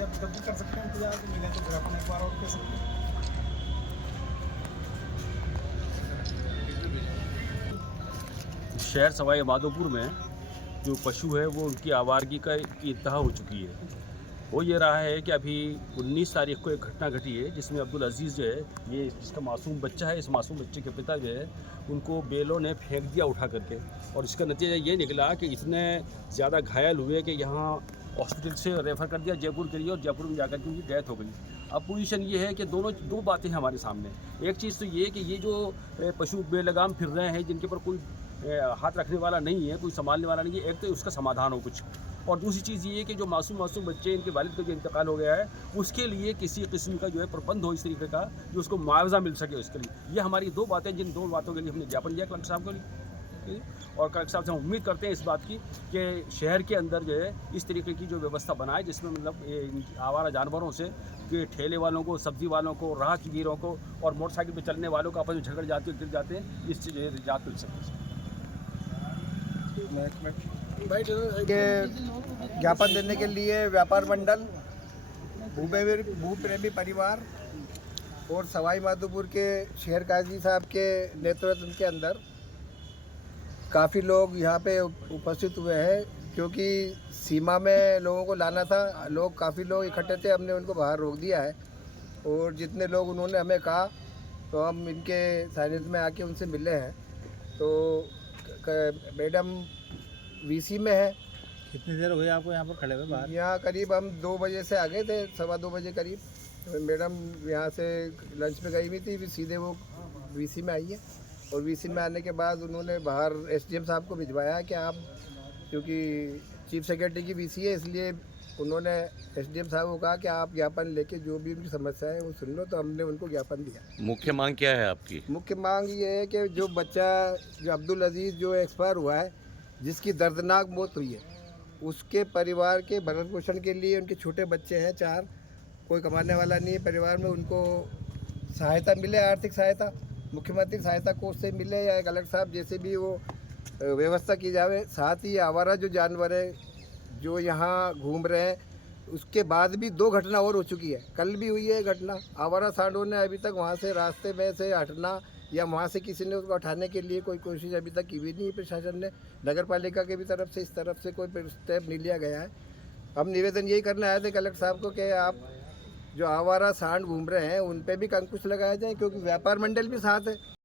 कि आप जब भी कर सकते हैं इंतजार, तो मिले तो फिर अपन एक बार और कह सकते हैं। शहर सवाई माधोपुर में जो पशु है वो उनकी आवारगी का इंतहा हो चुकी है। हो ये रहा है कि अभी 19 तारीख को एक घटना घटी है जिसमें अब्दुल अजीज़ जो है, ये जिसका मासूम बच्चा है, इस मासूम बच्चे के पिता जो है उनको बेलों ने फेंक दिया उठा करके, और इसका नतीजा ये निकला कि इतने ज़्यादा घायल हुए कि यहाँ हॉस्पिटल से रेफ़र कर दिया जयपुर के लिए, और जयपुर में जाकर के उनकी डेथ हो गई। अब पोजीशन ये है कि दो बातें हैं हमारे सामने। एक चीज़ तो ये कि ये जो पशु बेलगाम फिर रहे हैं, जिनके ऊपर कोई हाथ रखने वाला नहीं है, कोई संभालने वाला नहीं है, एक तो उसका समाधान हो कुछ। और दूसरी चीज़ ये है कि जो मासूम बच्चे, इनके वालिद का जो इंतकाल हो गया है, उसके लिए किसी किस्म का जो है प्रबंध हो इस तरीके का, जो उसको मुआवजा मिल सके उसके लिए। ये हमारी दो बातें, जिन दो बातों के लिए हमने ज्ञापन दिया कलेक्टर साहब के लिए, और कलेक्टर साहब से हम उम्मीद करते हैं इस बात की कि शहर के अंदर जो है इस तरीके की जो व्यवस्था बनाए, जिसमें मतलब आवारा जानवरों से, कि ठेले वालों को, सब्जी वालों को, राहगीरों को और मोटरसाइकिल पर चलने वालों को आपस में झगड़ जाते गिर जाते हैं, इस चीज़ निजात मिल सके। के ज्ञापन देने के लिए व्यापार मंडल, भूप्रेमी परिवार और सवाई माधोपुर के शहर काजी साहब के नेतृत्व के अंदर काफ़ी लोग यहाँ पे उपस्थित हुए हैं, क्योंकि सीमा में लोगों को लाना था। काफ़ी लोग इकट्ठे थे, हमने उनको बाहर रोक दिया है, और जितने लोग उन्होंने हमें कहा तो हम इनके सानिध्य में आके उनसे मिले हैं। तो मैडम वीसी में है। कितनी देर हो गई आपको यहाँ पर खड़े हुए बाहर? यहाँ करीब हम 2 बजे से आ गए थे, 2:15 बजे करीब। तो मैडम यहाँ से लंच पे गई हुई थी, फिर सीधे वो वीसी में आई है, और वीसी में आने के बाद उन्होंने बाहर एसडीएम साहब को भिजवाया कि आप, क्योंकि चीफ सेक्रेटरी की वीसी है, इसलिए उन्होंने एसडीएम साहब को कहा कि आप ज्ञापन लेके जो भी उनकी समस्या है वो सुन लो। तो हमने उनको ज्ञापन दिया। मुख्य मांग क्या है आपकी? मुख्य मांग ये है कि जो बच्चा, जो अब्दुल अजीज़ जो एक्सपायर हुआ है, जिसकी दर्दनाक मौत हुई है, उसके परिवार के भरण पोषण के लिए, उनके छोटे बच्चे हैं 4, कोई कमाने वाला नहीं है परिवार में, उनको सहायता मिले, आर्थिक सहायता मुख्यमंत्री सहायता कोष से मिले, या कलेक्टर साहब जैसे भी वो व्यवस्था की जाए। साथ ही आवारा जो जानवर है जो यहाँ घूम रहे हैं, उसके बाद भी 2 घटना और हो चुकी है। कल भी हुई है घटना। आवारा सांडों ने अभी तक वहाँ से रास्ते में से हटना, या वहाँ से किसी ने उसको उठाने के लिए कोई कोशिश अभी तक की भी नहीं। प्रशासन ने, नगर पालिका के भी तरफ से, इस तरफ से कोई स्टेप नहीं लिया गया है। हम निवेदन यही करने आए थे कलेक्टर साहब को कि आप जो आवारा सांड घूम रहे हैं उन पे भी अंकुश लगाया जाए, क्योंकि व्यापार मंडल भी साथ है।